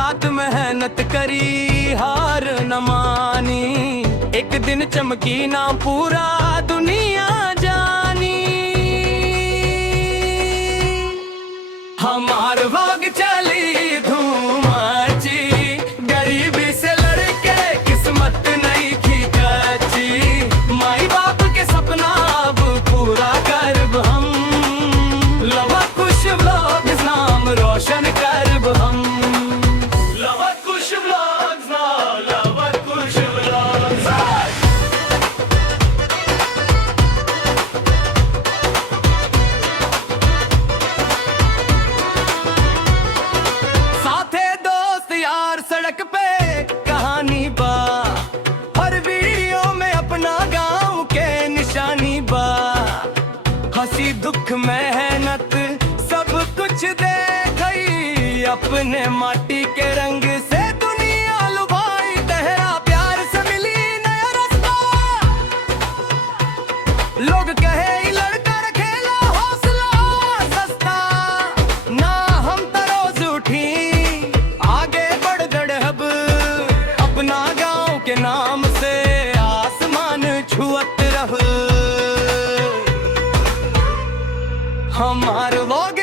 रात मेहनत करी हार न मानी, एक दिन चमकी ना पूरा दुनिया जानी। हमार भाग चली धूम मची, गरीबी से लड़के किस्मत नहीं की कच्ची। माई बाप के सपना अब पूरा करब हम, लवा कुछ व्लॉग्स नाम रोशन करब हम। लवा कुछ व्लॉग्स ना, लवा कुछ व्लॉग्स। साथे दोस्त यार सड़क पे कहानी बा, हर वीडियो में अपना गांव के निशानी बा। हंसी दुख मेहनत सब कुछ देखई, अपने माटी के रंग से दुनिया लुभाई। तेरा प्यार से मिली नया रास्ता, लोग कहे ई लड़का रखेला हौसला सस्ता। ना हम तो रोज उठी आगे बढ़ दड़हब, अपना गांव के नाम से आसमान छुअत रह। हमार लोग